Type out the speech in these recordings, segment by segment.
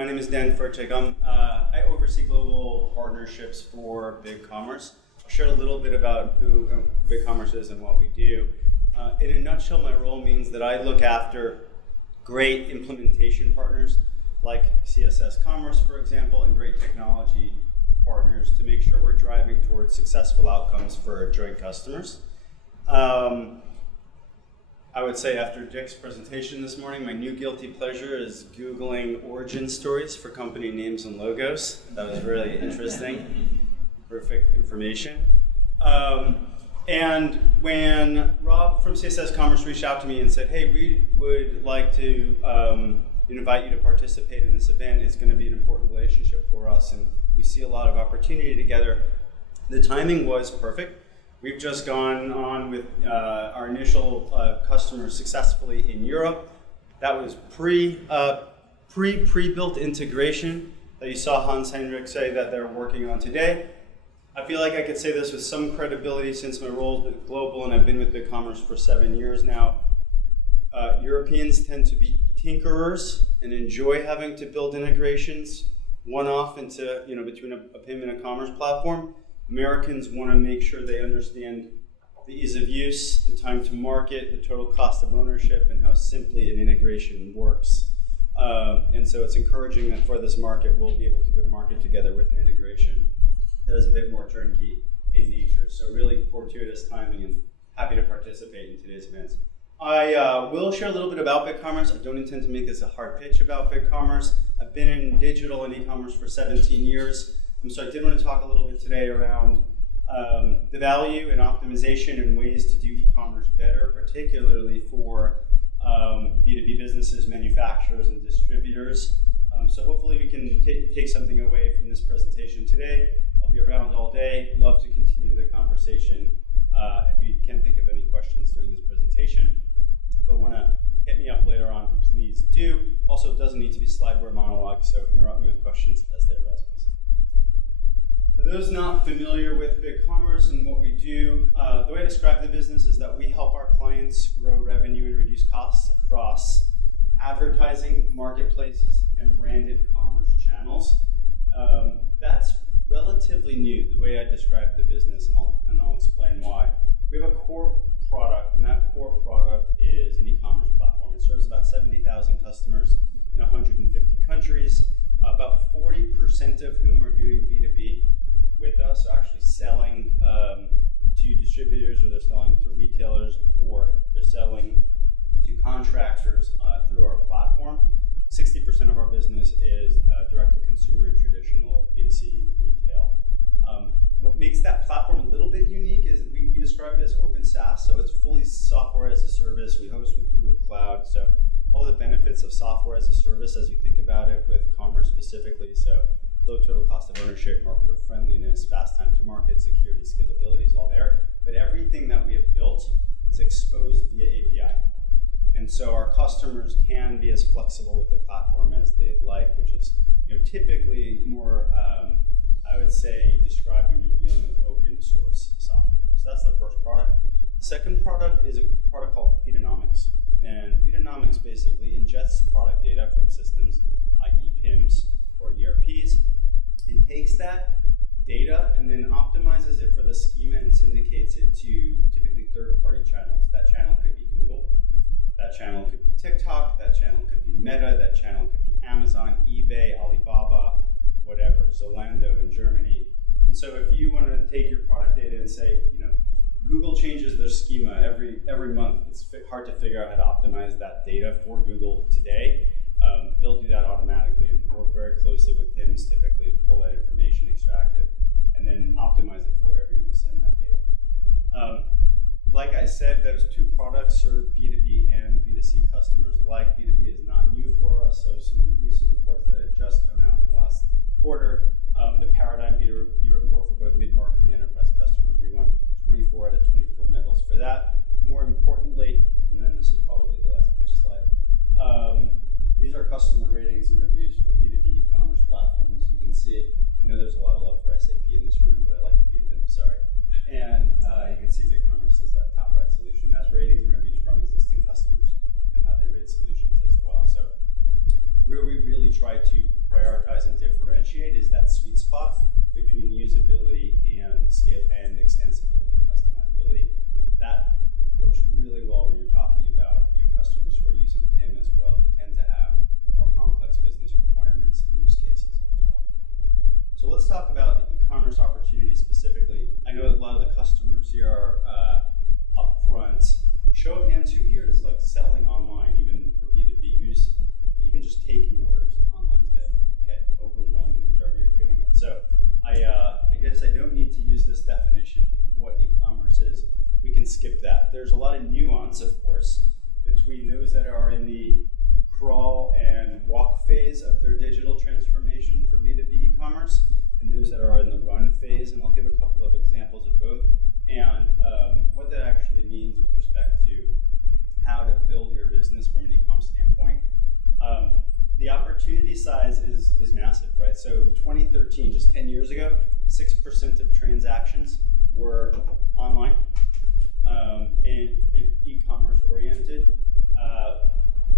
My name is Dan Fertig. I oversee global partnerships for BigCommerce. I'll share a little bit about who BigCommerce is and what we do. In a nutshell, my role means that I look after great implementation partners like CSS Commerce, for example, and great technology partners to make sure we're driving towards successful outcomes for joint customers. I would say after Dick's presentation this morning, my new guilty pleasure is Googling origin stories for company names and logos. That was really interesting. Perfect information. And when Rob from CSS Commerce reached out to me and said, hey, we would like to invite you to participate in this event. It's going to be an important relationship for us, and we see a lot of opportunity together. The timing was perfect. We've just gone on with our initial customers successfully in Europe. That was pre-built integration that you saw Hans Henrik say that they're working on today. I feel like I could say this with some credibility since my role is global and I've been with BigCommerce for 7 years now. Europeans tend to be tinkerers and enjoy having to build integrations one-off into, between a payment and commerce platform. Americans want to make sure they understand the ease of use, the time to market, the total cost of ownership, and how simply an integration works. And so it's encouraging that for this market, we'll be able to go to market together with an integration that is a bit more turnkey in nature. So really fortuitous timing and happy to participate in today's events. I will share a little bit about BigCommerce. I don't intend to make this a hard pitch about BigCommerce. I've been in digital and e-commerce for 17 years. So I did want to talk a little bit today around the value and optimization and ways to do e-commerce better, particularly for B2B businesses, manufacturers, and distributors. So hopefully we can take something away from this presentation today. I'll be around all day. Love to continue the conversation if you can think of any questions during this presentation. But want to hit me up later on, please do. Also, it doesn't need to be slideware monologue, so interrupt me with questions as they arise, please. For those not familiar with BigCommerce and what we do, the way I describe the business is that we help our clients grow revenue and reduce costs across advertising, marketplaces, and branded commerce channels. That's relatively new, the way I describe the business, and I'll explain why. We have a core product, and that core product is an e-commerce platform. It serves about 70,000 customers in 150 countries, about 40% of whom are doing B2B with us, are actually selling to distributors, or they're selling to retailers, or they're selling to contractors through our platform. 60% of our business is direct-to-consumer and traditional B2C retail. What makes that platform a little bit unique is we describe it as open SaaS, so it's fully software as a service. We host with Google Cloud, so all the benefits of software as a service as you think about it with commerce specifically, so low total cost of ownership, marketer friendliness, fast time to market, security, scalability is all there. But everything that we have built is exposed via API. And so our customers can be as flexible with the platform as they'd like, which is typically more, I would say, described when you're dealing with open source software. So that's the first product. The second product is a product called Feedonomics. And Feedonomics basically ingests product data from systems, i.e. PIMs or ERPs, and takes that data and then optimizes it for the schema and syndicates it to typically third-party channels. That channel could be Google. That channel could be TikTok, that channel could be Meta, that channel could be Amazon, eBay, Alibaba, whatever, Zalando in Germany. And so if you want to take your product data and say, Google changes their schema every month, it's hard to figure out how to optimize that data for Google today. They'll do that automatically and work very closely with PIMs typically to pull that information, extract it, and then optimize it for wherever you want to send that data. Like I said, those two products serve B2B and B2C customers alike. B2B is not new for us, so some recent reports that had just come out in the last quarter, the Paradigm B2B report for both mid-market and enterprise customers, we won 24 out of 24 medals for that. More importantly, and then this is probably the last pitch slide, these are customer ratings and reviews for B2B e-commerce platforms. You can see, I know there's a lot of love for SAP in this room, but I like to beat them, sorry. And you can see BigCommerce is a top right solution. That's ratings and reviews from existing customers and how they rate solutions as well. So where we really try to two here is like selling online, even for B2B. Who's even just taking orders online today? Okay, overwhelming majority are doing it. So I guess I don't need to use this definition of what e-commerce is. We can skip that. There's a lot of nuance, of course, between those that are in the crawl and walk phase of their digital transformation for B2B e-commerce and those that are in the run phase. And I'll give a couple of examples of both and what that actually means with respect to how to build your business from an e-com standpoint. The opportunity size is massive, right? So in 2013, just 10 years ago, 6% of transactions were online and e-commerce oriented.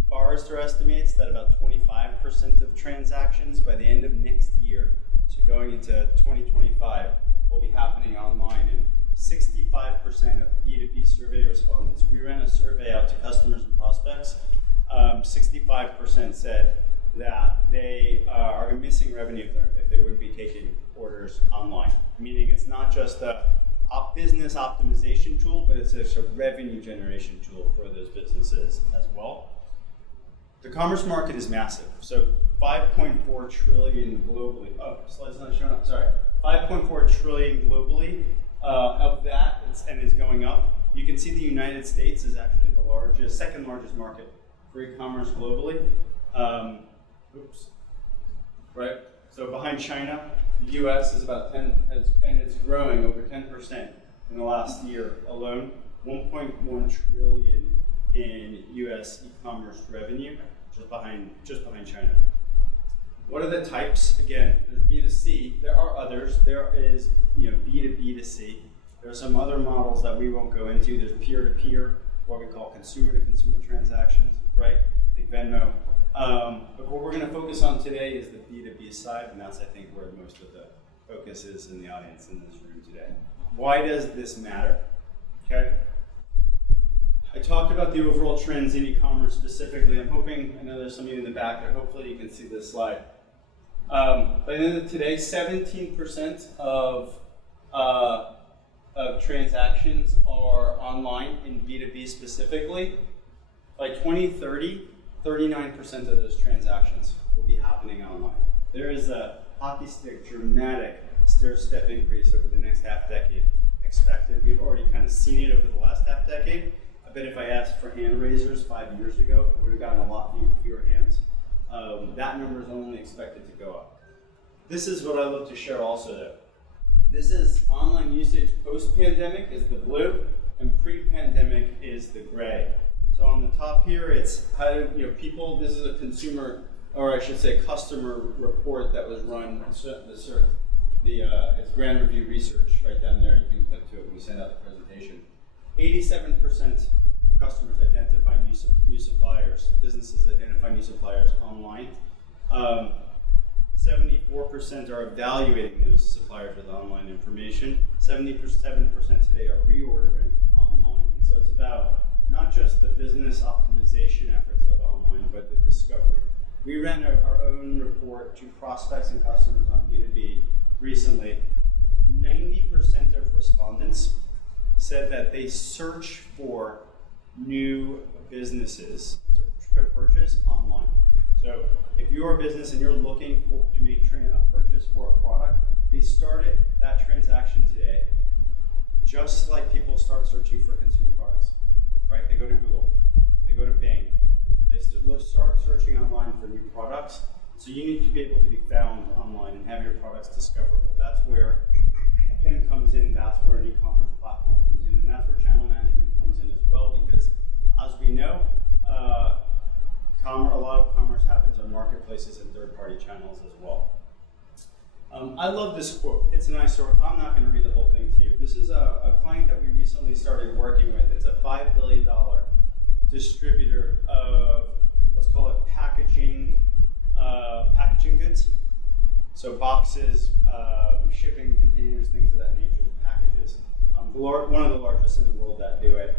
Forrester estimates that about 25% of transactions by the end of next year, so going into 2025, will be happening online, and 65% of B2B survey respondents, we ran a survey out to customers and prospects, 65% said that they are missing revenue if they wouldn't be taking orders online, meaning it's not just a business optimization tool, but it's a revenue generation tool for those businesses as well. The commerce market is massive. So 5.4 trillion globally. Oh, slide's not showing up, sorry. 5.4 trillion globally of that, and it's going up. You can see the United States is actually the second largest market for e-commerce globally. Right? So behind China, the US is about 10, and it's growing over 10% in the last year alone. 1.1 trillion in US e-commerce revenue, just behind China. What are the types? Again, there's B2C. There are others. There is B2B2C. There are some other models that we won't go into. There's peer-to-peer, what we call consumer-to-consumer transactions, right? Like Venmo. But what we're going to focus on today is the B2B side, and that's, I think, where most of the focus is in the audience in this room today. Why does this matter? Okay. I talked about the overall trends in e-commerce specifically. I know there's some of you in the back there. Hopefully you can see this slide. By the end of today, 17% of transactions are online in B2B specifically. By 2030, 39% of those transactions will be happening online. There is a hockey stick, dramatic stair-step increase over the next half decade expected. We've already kind of seen it over the last half decade. I bet if I asked for hand raisers 5 years ago, we would have gotten a lot fewer hands. That number is only expected to go up. This is what I love to share also though. This is online usage post-pandemic is the blue, and pre-pandemic is the gray. So on the top here, it's how do people. This is a consumer, or I should say, customer report that was run. It's Grand Review Research right down there. You can click to it when we send out the presentation. 87% of customers identify new suppliers. Businesses identify new suppliers online. 74% are evaluating those suppliers with online information. 77% today are reordering online. And so it's about not just the business optimization efforts of online, but the discovery. We ran our own report to prospects and customers on B2B recently. 90% of respondents said that they search for new businesses to purchase online. So if you're a business and you're looking to make a purchase for a product, they started that transaction today just like people start searching for consumer products, right? They go to Google, they go to Bing, they start searching online for new products. So you need to be able to be found online and have your products discoverable. That's where a PIM comes in, that's where an e-commerce platform comes in, and that's where channel management comes in as well, because as we know, a lot of commerce happens on marketplaces and third-party channels as well. I love this quote. It's a nice story. I'm not going to read the whole thing to you. This is a client that we recently started working with. It's a $5 billion distributor of, let's call it packaging goods. So boxes, shipping containers, things of that nature, packages. One of the largest in the world that do it.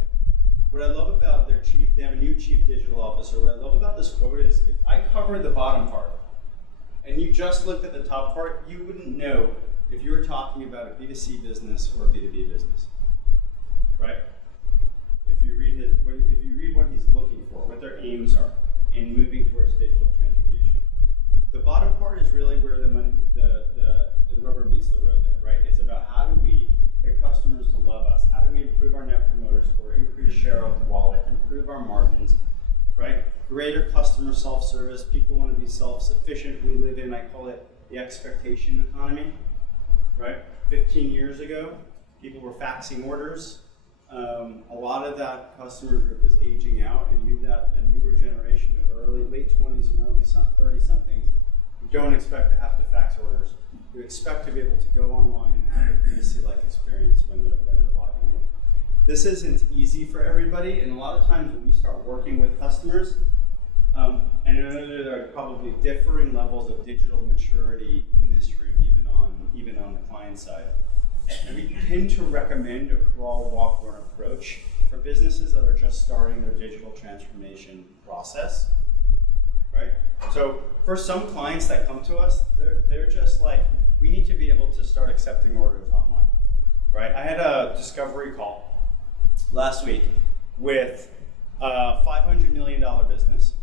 What I love about they have a new chief digital officer. What I love about this quote is, if I covered the bottom part and you just looked at the top part, you wouldn't know if you were talking about a B2C business or a B2B business, right? If you read teams are in moving towards digital transformation. The bottom part is really where the rubber meets the road there, right? It's about how do we get customers to love us? How do we improve our net promoter score, increase share of wallet, improve our margins, right? Greater customer self-service. People want to be self-sufficient. We live in, I call it the expectation economy, right? 15 years ago, people were faxing orders. A lot of that customer group is aging out, and you've got a newer generation of late 20s and early 30-somethings who don't expect to have to fax orders. You expect to be able to go online and have a privacy-like experience when they're logging in. This isn't easy for everybody, and a lot of times when we start working with customers, and I know there are probably differing levels of digital maturity in this room, even on the client side. And we tend to recommend a crawl, walk, run approach for businesses that are just starting their digital transformation process, right? So for some clients that come to us, they're just like, we need to be able to start accepting orders online, right? I had a discovery call last week with a $500 million business,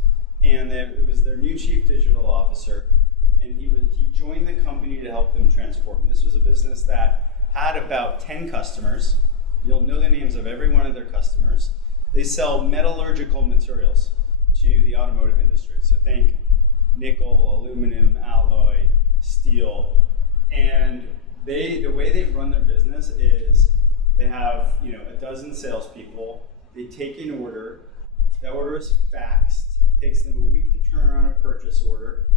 and it was their new chief digital officer, and he joined the company to help them transform. This was a business that had about 10 customers. You'll know the names of every one of their customers. They sell metallurgical materials to the automotive industry. So think nickel, aluminum, alloy, steel. And the way they run their business is they have a dozen salespeople. They take an order. That order is faxed. It takes them a week to turn around a purchase order.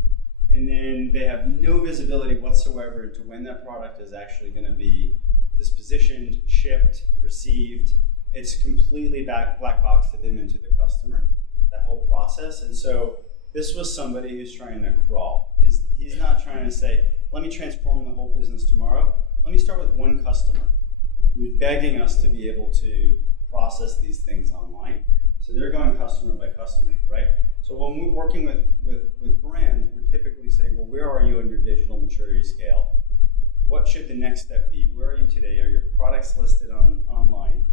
And then they have no visibility whatsoever into when that product is actually going to be dispositioned, shipped, received. It's completely black box to them and to the customer, that whole process. And so this was somebody who's trying to crawl. He's not trying to say, let me transform the whole business tomorrow. Let me start with one customer who's begging us to be able to process these things online. So they're going customer by customer, right? So when we're working with brands, we're typically saying, well, where are you on your digital maturity scale? What should the next step be? Where are you today? Are your products listed online?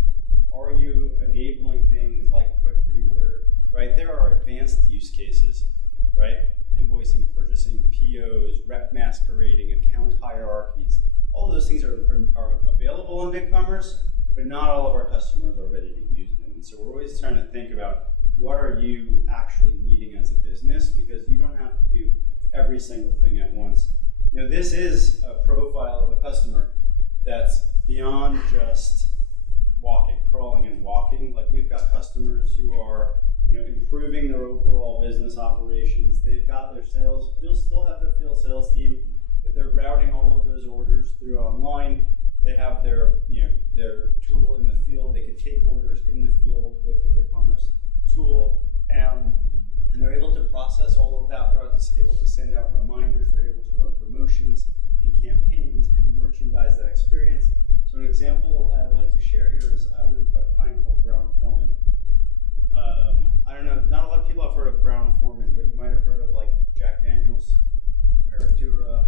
Are you enabling things like quick reorder, right? There are advanced use cases, right? Invoicing, purchasing, POs, rep masquerading, account hierarchies. All of those things are available in BigCommerce, but not all of our customers are ready to use them. And so we're always trying to think about what are you actually needing as a business, because you don't have to do every single thing at once. This is a profile of a customer that's beyond just crawling and walking. Like, we've got customers who are improving their overall business operations. They've got their sales, they'll still have their field sales team, but they're routing all of those orders through online. They have their tool in the field. They can take orders in the field with the BigCommerce tool, and they're able to process all of that. They're able to send out reminders. They're able to run promotions and campaigns and merchandise that experience. So an example I like to share here is we have a client called Brown-Forman. I don't know, not a lot of people have heard of Brown-Forman, but you might have heard of like Jack Daniels or Herradura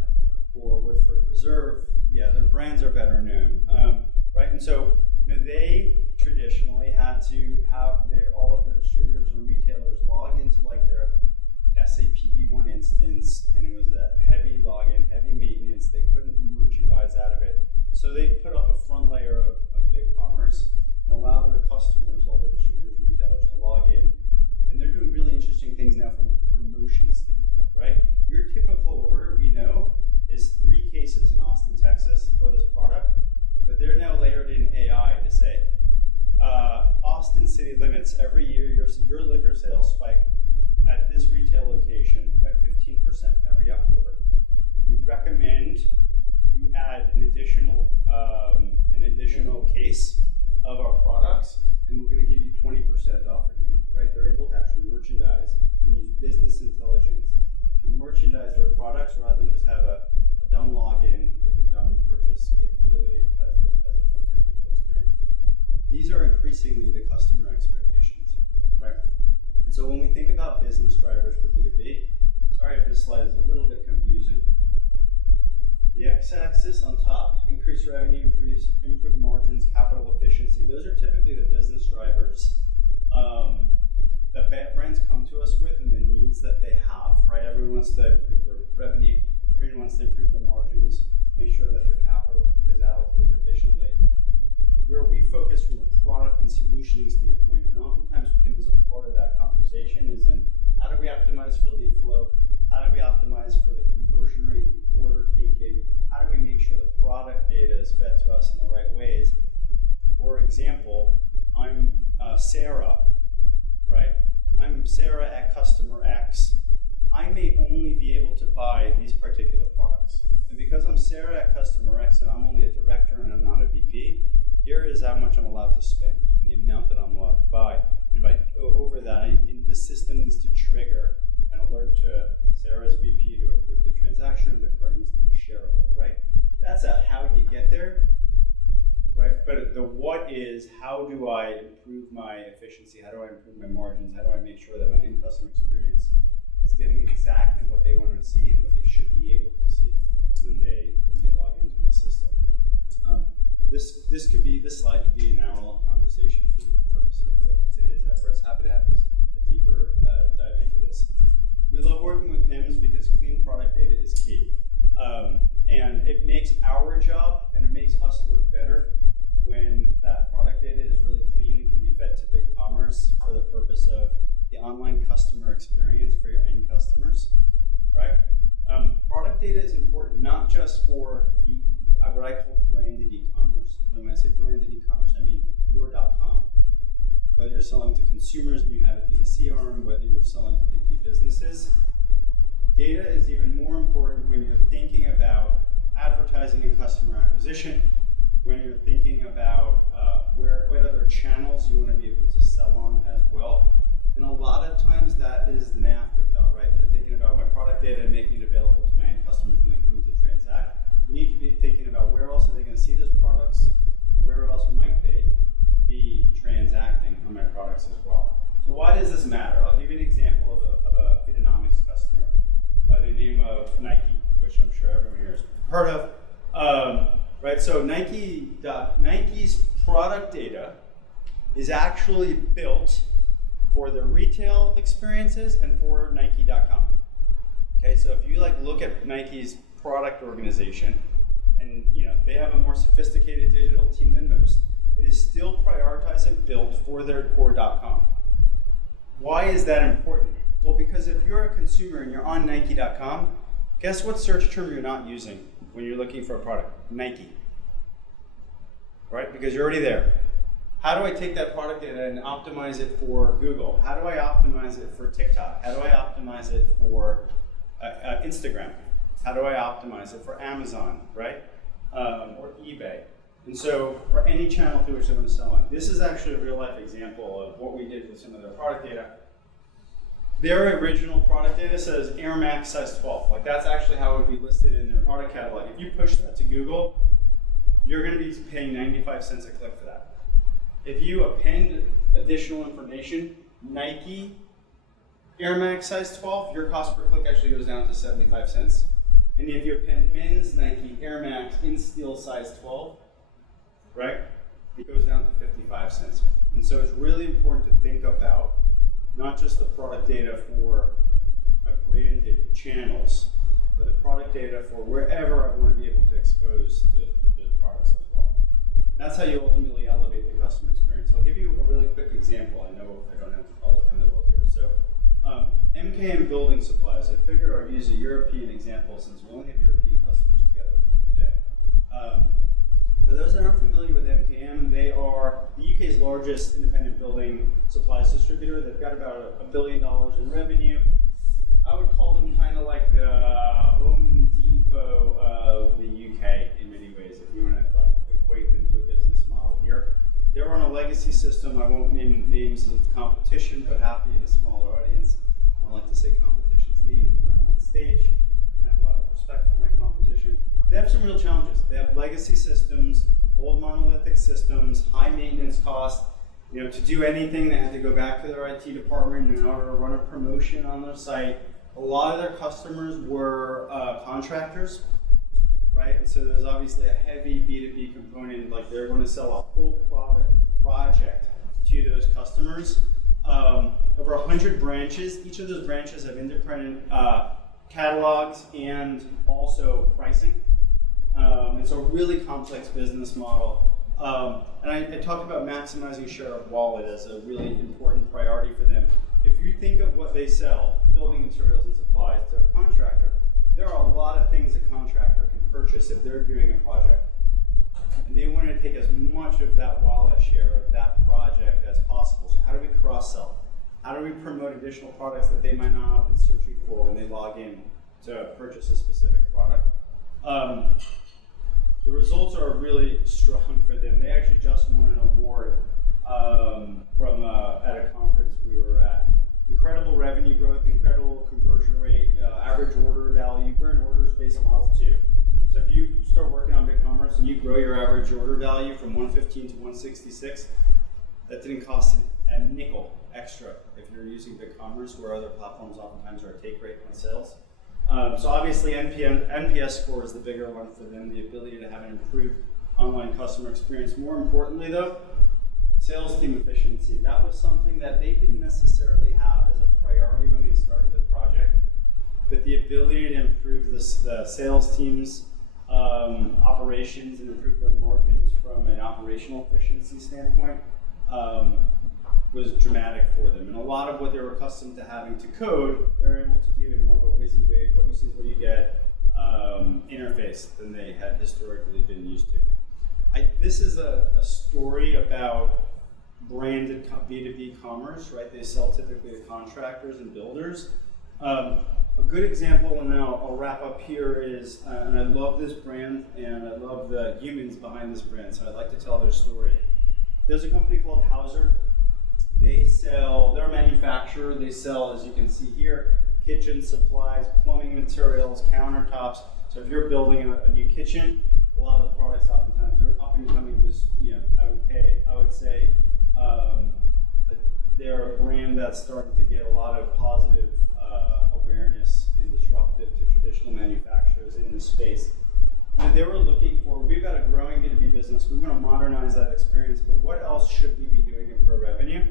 or Woodford Reserve. Yeah, their brands are better known, right? And so they traditionally had to have all of their distributors and retailers log into like their SAP B1 instance, and it was a heavy login, heavy maintenance. They couldn't merchandise out of it. So they put up a front layer of BigCommerce and allowed their customers, all their distributors and retailers, to log in. And they're doing really interesting things now from a promotion standpoint, right? Your typical order, we know, is 3 cases in Austin, Texas for this product, but they're now layered in AI to say, Austin city limits, every year your liquor sales spike at this retail location by 15% every October. We recommend you add an additional case of our products, and we're going to give you 20% off for doing it, right? They're able to actually merchandise and use business intelligence to merchandise their products rather than just have a dumb login with a dumb purchase capability as a front-end digital experience. These are increasingly the customer expectations, right? And so when we think about business drivers for B2B, sorry if this slide is a little bit confusing. The x-axis on top, increased revenue, improved margins, capital efficiency. Those are typically the business drivers that brands come to us with and the needs that they have, right? Everyone wants to improve their revenue, everyone wants to improve their margins, make sure that their capital is allocated efficiently. Where we focus from a product and solutioning standpoint, and oftentimes PIM is a part of that conversation, is in how do we optimize for lead flow, how do we optimize for the conversion rate, the order taking, how do we make sure the product data is fed to us in the right ways. For example, I'm Sarah, right? I'm Sarah at customer X. I may only be able to buy these particular products. And because I'm Sarah at customer X and I'm only a director and I'm not a VP, here is how much I'm allowed to spend and the amount that I'm allowed to buy. And if I go over that, the system needs to trigger an alert to Sarah's VP to approve the transaction, or the card needs to be shareable, right? That's a how you get there, right? But the what is, how do I improve my efficiency? How do I improve my margins? How do I make sure that my end customer experience is getting exactly what they want to see and what they should be able to see when they log into the system? This slide could be an hour-long conversation for the purpose of today's efforts. Happy to have a deeper dive into this. We love working with PIMs because clean product data is key. And it makes our job and it makes us look better when that product data is really clean and can be fed to BigCommerce for the purpose of the online customer experience for your end customers, right? Product data is important not just for what I call branded e-commerce. When I say branded e-commerce, I mean your.com. Whether you're selling to consumers and you have a D2C arm, whether you're selling to big businesses, data is even more important when you're thinking about advertising and customer acquisition, when you're thinking about what other channels you want to be able to sell on as well. And a lot of times that is an afterthought, right? They're thinking about my product data and making it available to my end customers when they come in to transact. You need to be thinking about where else are they going to see those products, where else might they be transacting on my products as well. So why does this matter? I'll give you an example of a Feedonomics customer by the name of Nike, which I'm sure everyone here has heard of. Right, so Nike's product data is actually built for their retail experiences and for Nike.com. Okay, so if you look at Nike's product organization, and they have a more sophisticated digital team than most, it is still prioritized and built for their core.com. Why is that important? Well, because if you're a consumer and you're on Nike.com, guess what search term you're not using when you're looking for a product? Nike. Right? Because you're already there. How do I take that product data and optimize it for Google? How do I optimize it for TikTok? How do I optimize it for Instagram? How do I optimize it for Amazon, right? Or eBay? And so, or any channel through which they want to sell on. This is actually a real life example of what we did with some of their product data. Their original product data says Air Max size 12. That's actually how it would be listed in their product catalog. If you push that to Google, you're going to be paying 95 cents a click for that. If you append additional information, Nike Air Max size 12, your cost per click actually goes down to 75 cents. And if you append men's Nike Air Max in steel size 12, right, it goes down to 55 cents. And so it's really important to think about not just the product data for branded channels, but the product data for wherever I want to be able to expose to the products as well. That's how you ultimately elevate the customer experience. I'll give you a really quick example. I know I don't have all the time in the world here. So MKM Building Supplies. I figured I'd use a European example since we only have European customers together today. For those that aren't familiar with MKM, they are the UK's largest independent building supplies distributor. They've got about $1 billion in revenue. I would call them kind of like the Home Depot of the UK in many ways, if you want to equate them to a business model here. They're on a legacy system. I won't name names of competition, but happy in a smaller audience. I don't like to say competition's name when I'm on stage. I have a lot of respect for my competition. They have some real challenges. They have legacy systems, old monolithic systems, high maintenance costs. To do anything, they had to go back to their IT department in order to run a promotion on their site. A lot of their customers were contractors, right? And so there's obviously a heavy B2B component, like they're going to sell a full project to those customers. Over over 100 branches. Each of those branches have independent catalogs and also pricing. It's a really complex business model. And I talked about maximizing share of wallet as a really important priority for them. If you think of what they sell, building materials and supplies, to a contractor, there are a lot of things a contractor can purchase if they're doing a project. And they want to take as much of that wallet share of that project as possible. So how do we cross-sell? How do we promote additional products that they might not have been searching for when they log in to purchase a specific product? The results are really strong for them. They actually just won an award from at a conference we were at. Incredible revenue growth, incredible conversion rate, average order value. We're an orders-based model too. So if you start working on BigCommerce and you grow your average order value from 115 to 166, that didn't cost a nickel extra if you're using BigCommerce, where other platforms oftentimes are a take rate on sales. So obviously NPS score is the bigger one for them, the ability to have an improved online customer experience. More importantly though, sales team efficiency. That was something that they didn't necessarily have as a priority when they started the project, but the ability to improve the sales team's operations and improve their margins from an operational efficiency standpoint was dramatic for them. And a lot of what they were accustomed to having to code, they're able to do in more of a WYSIWYG, what you see is what you get interface than they had historically been used to. This is a story about branded B2B commerce, right? They sell typically to contractors and builders. A good example, and then I'll wrap up here, is, and I love this brand, and I love the humans behind this brand, so I'd like to tell their story. There's a company called Hauser. They're a manufacturer. They sell, as you can see here, kitchen supplies, plumbing materials, countertops. So if you're building a new kitchen, a lot of the products oftentimes are up and coming. Just, I would say they're a brand that's starting to get a lot of positive awareness and disruptive to traditional manufacturers in this space. And they were looking for, we've got a growing B2B business, we want to modernize that experience, but what else should we be doing to grow revenue?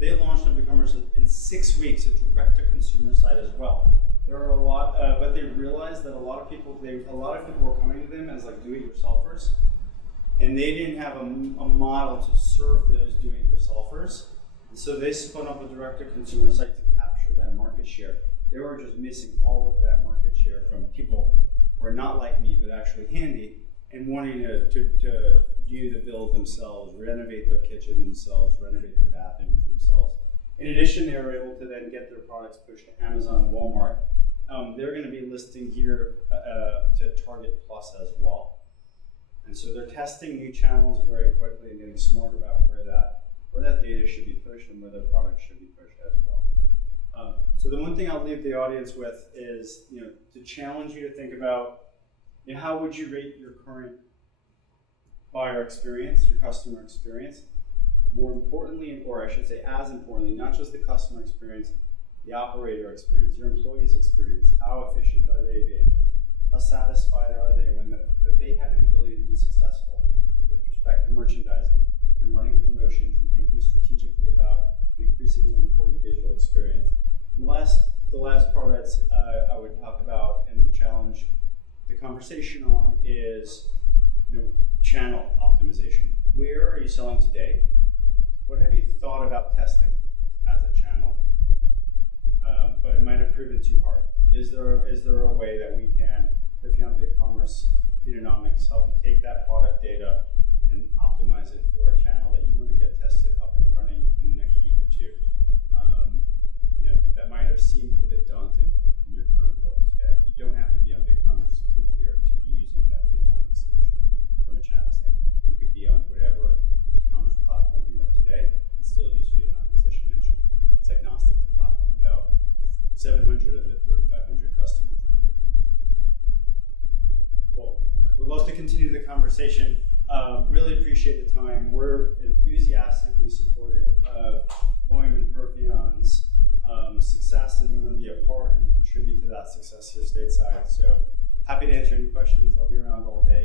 They launched on BigCommerce in 6 weeks, a direct-to-consumer site as well. There are a lot, but they realized that a lot of people were coming to them as like do-it-yourselfers, and they didn't have a model to serve those do-it-yourselfers. And so they spun up a direct-to-consumer site to capture that market share. They were just missing all of that market share from people who are not like me, but actually handy, and wanting to do the build themselves, renovate their kitchen themselves, renovate their bathrooms themselves. In addition, they were able to then get their products pushed to Amazon and Walmart. They're going to be listing here to Target Plus as well. And so they're testing new channels very quickly and getting smart about where that data should be pushed and where the product should be pushed as well. So the one thing I'll leave the audience with is, to challenge you to think about, how would you rate your current buyer experience, your customer experience? More importantly, or I should say as importantly, not just the customer experience, the operator experience, your employees' experience. How efficient are they being? How satisfied are they that they have an ability to be successful with respect to merchandising and running promotions and thinking strategically about an increasingly important digital experience? And the last part I would talk about and challenge the conversation on is channel optimization. Where are you selling today? What have you thought about testing as a channel? But it might have proven too hard. Is there a way that we can, Perfion, BigCommerce, Feedonomics, help you take that product data and optimize it for a channel that you want to get tested up and running in the next week or two? That might have seemed a bit daunting in your current world today. You don't have to be on BigCommerce, to be clear, to be using that Feedonomics solution from a channel standpoint. You could be on whatever e-commerce platform you are today and still use Feedonomics, I should mention. It's agnostic to platform. About 700 of the 3,500 customers are on BigCommerce. Cool. We'd love to continue the conversation. Really appreciate the time. We're enthusiastically supportive of Boyum and Perfion's success, and we want to be a part and contribute to that success here stateside. So happy to answer any questions. I'll be around all day.